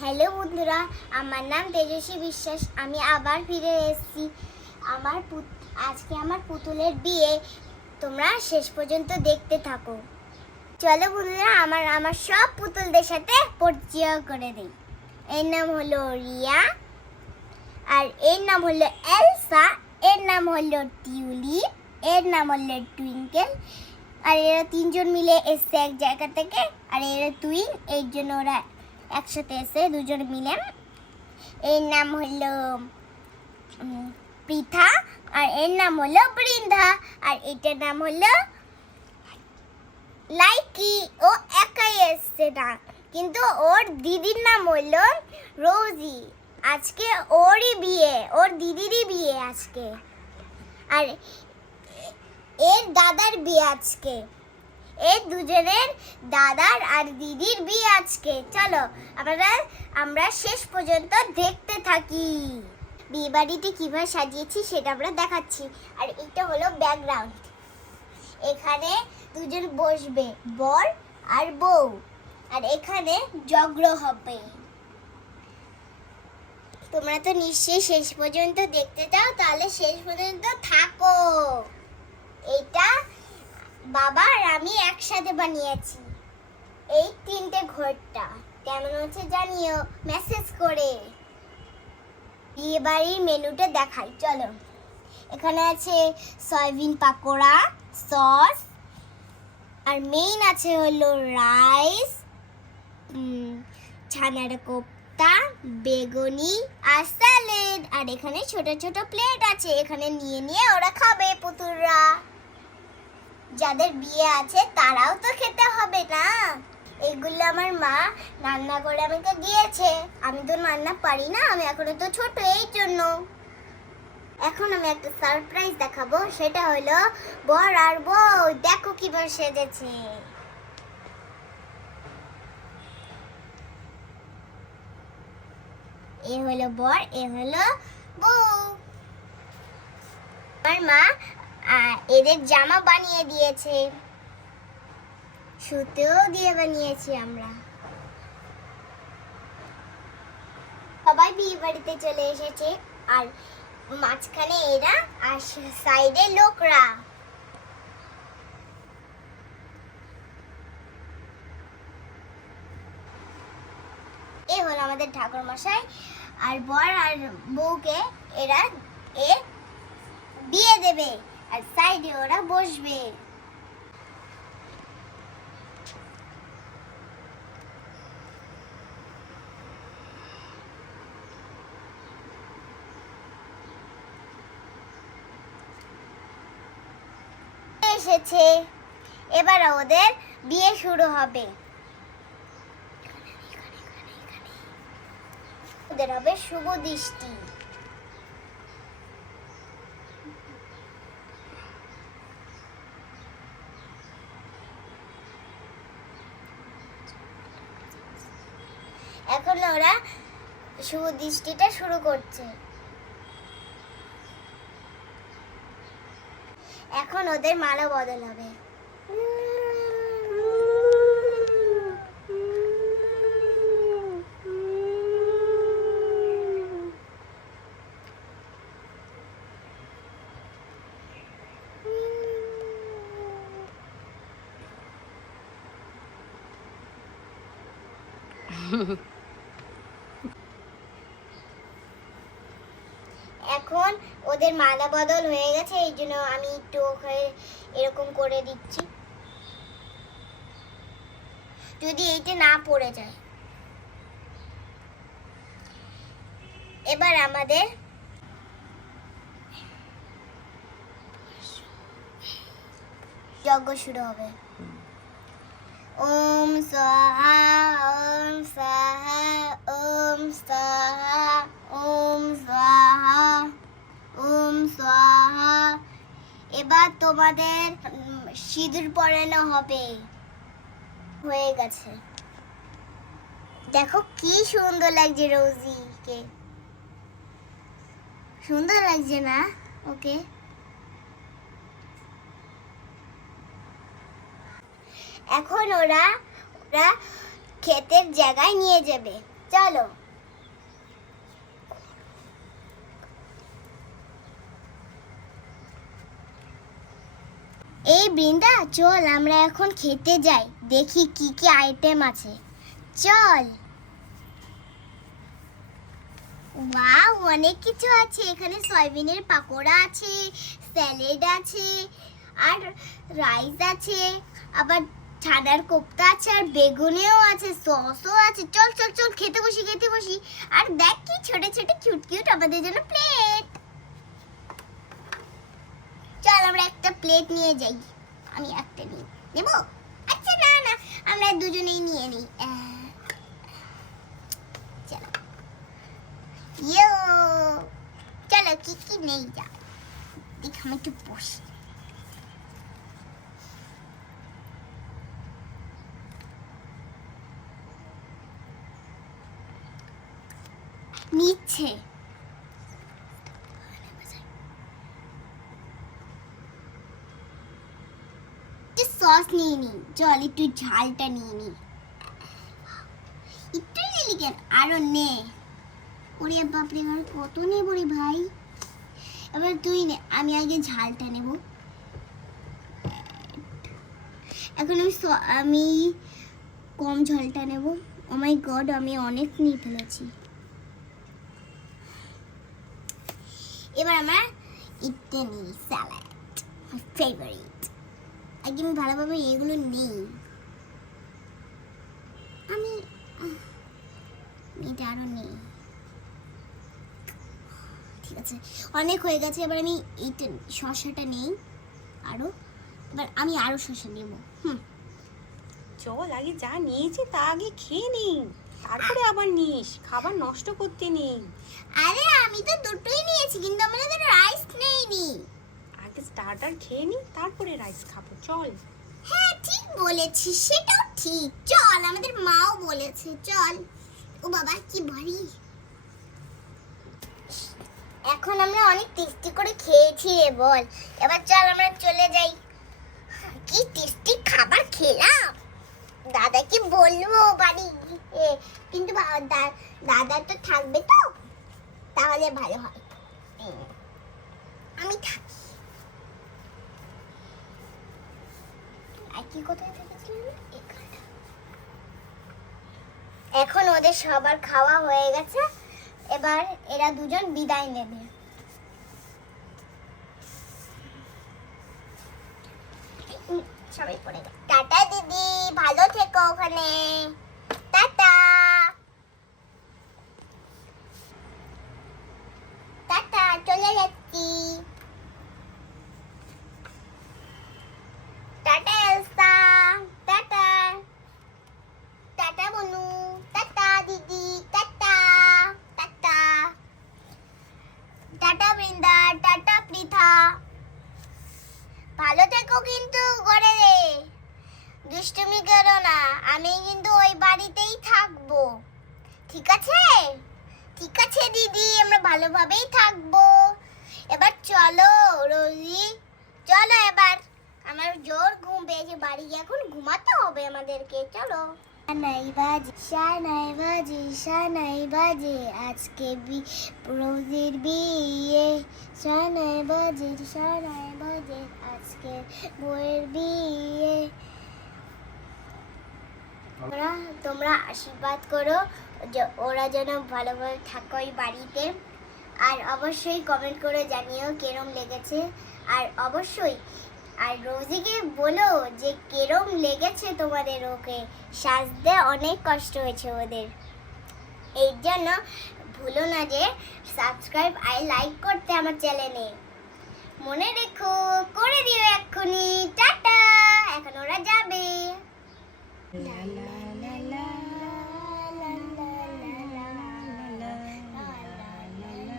Hello বন্ধুরা, আমার নাম তেজস্বী বিশ্বাস। আমি আবার ফিরে এসেছি। আজকে আমার পুতুলের বিয়ে। তোমরা শেষ পর্যন্ত দেখতে থাকো। চলো বন্ধুরা, আমার সব পুতুলদের সাথে পরিচয় করে দিই। এর নাম হলো রিয়া, আর এর নাম হলো এলসা, এর নাম হলো টিউলিপ, এর নাম হলো টুইঙ্কেল। আর এরা তিনজন মিলে এসছে এক জায়গা থেকে। আর এরা টুইন, এর জন্য ওরা একসাথে এসে দুজন মিলে। এর নাম হলো পৃথা, আর এর নাম হলো বৃন্দা, আর এটার নাম হলো লাইকি। ও একাই এসছে না, কিন্তু ওর দিদির নাম হলো রোজি। আজকে ওরই বিয়ে, ওর দিদিরই বিয়ে আজকে। আর এর দাদার বিয়ে আজকে। এই দুজনের দাদার আর দিদির বিয়ে আজকে। চলো আমরা শেষ পর্যন্ত দেখতে থাকি। বিয়ে বাড়িটি কিভাবে সাজিয়েছি সেটা আমরা দেখাচ্ছি। আর এটা হলো ব্যাকগ্রাউন্ড। এখানে দুজন বসবে, বর আর বউ। আর এখানে যজ্ঞ হবে। তোমরা তো নিশ্চয়ই শেষ পর্যন্ত দেখতে চাও, তাহলে শেষ পর্যন্ত থাকো। এটা বাবা আর আমি একসাথে বানিয়েছি এই তিনটে ঘরটা। কেমন হচ্ছে জানিও মেসেজ করে। বিয়ে বাড়ির মেনুটা দেখাই, চলো। এখানে আছে সয়াবিন পাকোড়া, সস, আর মেইন আছে হলো রাইস, ছানার কোপ্তা, বেগুনি আর স্যালাড। আর এখানে ছোট ছোট প্লেট আছে, এখানে নিয়ে নিয়ে ওরা খাবে পুতুলরা। যাদের বিয়ে আছে তারাও তো খেতে হবে না। এগুলো আমার মা রান্না করে আমাকে দিয়েছে। আমি তো রান্না পারি না, আমি এখনো তো ছোট, এই জন্য। এখন আমি একটা সারপ্রাইজ দেখাবো। সেটা হলো বর আর বউ। দেখো কিভাবে সেজেছে। এ হলো বর, এ হলো বউ। আমার মা এদের জামা বানিয়ে দিয়েছে, সুতোও দিয়ে বানিয়েছি আমরা। সবাই বিয়ে বাড়িতে চলে এসেছে, আর মাঝখানে এরা আর সাইডে লোকরা। এ হলো আমাদের ঠাকুর মশাই। আর বর আর বউকে এরা বিয়ে দেবে, আর সাইডে ওরা বসবে। এসেছে, এবার ওদের বিয়ে শুরু হবে। ওদের হবে শুভ দৃষ্টি। এখন ওরা শুভ দৃষ্টিটা শুরু করছে। এখন ওদের মালা বদল হবে। এখন ওদের মালা বদল হয়ে গেছে, এই জন্য আমি একটু এরকম করে দিচ্ছি, যদি এইটা না পড়ে যায়। এবার আমাদের যজ্ঞ শুরু হবে। ওম স্বাহা, ওম স্বাহা, ওম স্বাহা, ওম স্বাহা, ওম স্বাহা। এবার তোমাদের সিঁদুর পরানো হবে। হয়ে গেছে। দেখো কি সুন্দর লাগছে রোজিকে। সুন্দর লাগছে না ওকে? এখন ওরা ক্ষেতের জায়গায় নিয়ে যাবে। চলো এই বৃন্দা, চল আমরা এখন খেতে যাই, দেখি কি কি আইটেম আছে। চল। ওয়াও, অনেক কিছু আছে এখানে। সয়াবিনের পাকোড়া আছে, স্যালাড আছে, আর রাইস আছে, আবার ছানার কোপ্তা আছে, আর বেগুনিও আছে, সসও আছে। চল চল চল, খেতে বসি খেতে বসি। আর দেখ কি ছোট ছোট কিউট কিউট আমাদের জন্য প্লেট। চল আমরা একটা প্লেট নিয়ে যাই। আমি একটা নেব। আচ্ছা না না, আমরা দুজনেই নিয়ে নিই। চলো ইয়ো, চলো কি কি নেই যা দেখ। আমি একটু বসি। নিচ্ছে সস নিয়ে নি। চল একটু ঝালটা নিয়ে নি। একটু নিলি কেন, আরো নে। ওরে বাপরে, আর কত নেব রে ভাই। এবার তুই নে, আমি আগে ঝালটা নেব। এখন আমি কম ঝালটা নেব। ও মাই গড, আমি অনেক নিয়ে ফেলেছি। এবার আমরা ইটে নিই, স্যালাড, মাই ফেভারিট। আগে আমি ভালোভাবে এগুলো নেই। আমি এটা আরো নেই। ঠিক আছে, অনেক হয়ে গেছে। এবার আমি এইটা শসাটা নেই আরো। এবার আমি আরো শসা নেব। চল, আগে যা নিয়েছি তা আগে খেয়ে নি, তারপরে আবার নিস। খাবার নষ্ট করতে নেই। আরে আমি তো দুটোই নিয়েছি, কিন্তু আমাদের রাইস নেইনি। আগে স্টার্টার খেয়ে নি, তারপরে রাইস খাবো। চল। হ্যাঁ ঠিক বলেছিস, সেটাও ঠিক। চল, আমাদের মাও বলেছে চল। ও বাবা কি ভারী। এখন আমরা অনেক টেস্টি করে খেয়েছি রে বল। এবার চল আমরা চলে যাই। কি টেস্টি খাবার খেলাম। দাদা কি বলবো বাড়ি গিয়ে, কিন্তু দাদা তো থাকবে তো, তাহলে ভালো হয়। আমি থাকি। আর কি কোথায় থেকেছিলাম, এখানে। এখন ওদের সবার খাওয়া হয়ে গেছে। এবার এরা দুজন বিদায় নেবে। সবাই পড়ে গেল। টাটা দিদি, ভালো থেকো ওখানে। টাটা টাটা, চলে যাচ্ছি। টাটা এলসা, টাটা টাটা বনু, টাটা দিদি, tata tata tata Brinda, tata Pritha. ভালো থেকো কিন্তু ঘরে রে, দুষ্টুমি করো না। আমি কিন্তু ওই বাড়িতেই থাকবো, ঠিক আছে? ঠিক আছে দিদি, আমরা ভালোভাবেই থাকবো। এবার চলো রোজি, চলো এবার। আমার জোর ঘুম পেয়েছে, বাড়ি গিয়ে এখন ঘুমাতে হবে আমাদেরকে। চলো। শানাই বাজে শানাই বাজে শানাই বাজে, আজকে রোজির বিয়ে। শানাই বাজে আজকে বউয়ের বিয়ে। তোমরা আশীর্বাদ করো যে ওরা যেন ভালোভাবে থাকে ওই বাড়িতে। আর অবশ্যই কমেন্ট করে জানিও কেরম লেগেছে। আর অবশ্যই আর রোজিকে বলো যে কেরম লেগেছে তোমাদের। ওকে সাজতে অনেক কষ্ট হয়েছে ওদের। এর জন্য ভুলো না যে সাবস্ক্রাইব আর লাইক করতে আমার চ্যানেলে। মনে রেখো, করে দিও এক্ষুনি। টাটা, এখন ওরা যাবে। লা লা লা লা লা লা লা লা লা লা লা লা লা।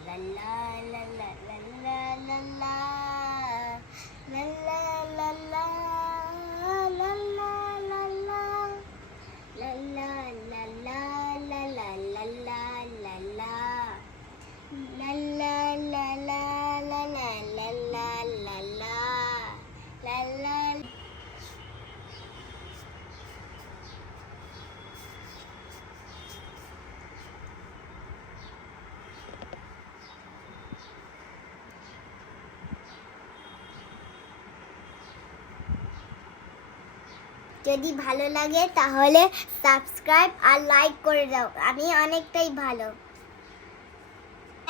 La la la যদি ভালো লাগে তাহলে সাবস্ক্রাইব আর লাইক করে দাও, আমি অনেকটাই ভালো।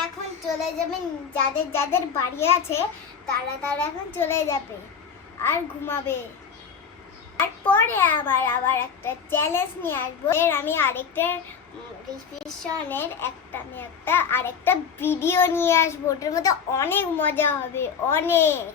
এখন চলে যাবেন, যাদের যাদের বাড়ি আছে তারা তারা এখন চলে যাবে আর ঘুমাবে। আর পরে আবার একটা চ্যালেঞ্জ নিয়ে আসবো। আমি আরেকটা রিসেপশনের আরেকটা ভিডিও নিয়ে আসবো, ওটার মধ্যে অনেক মজা হবে, অনেক।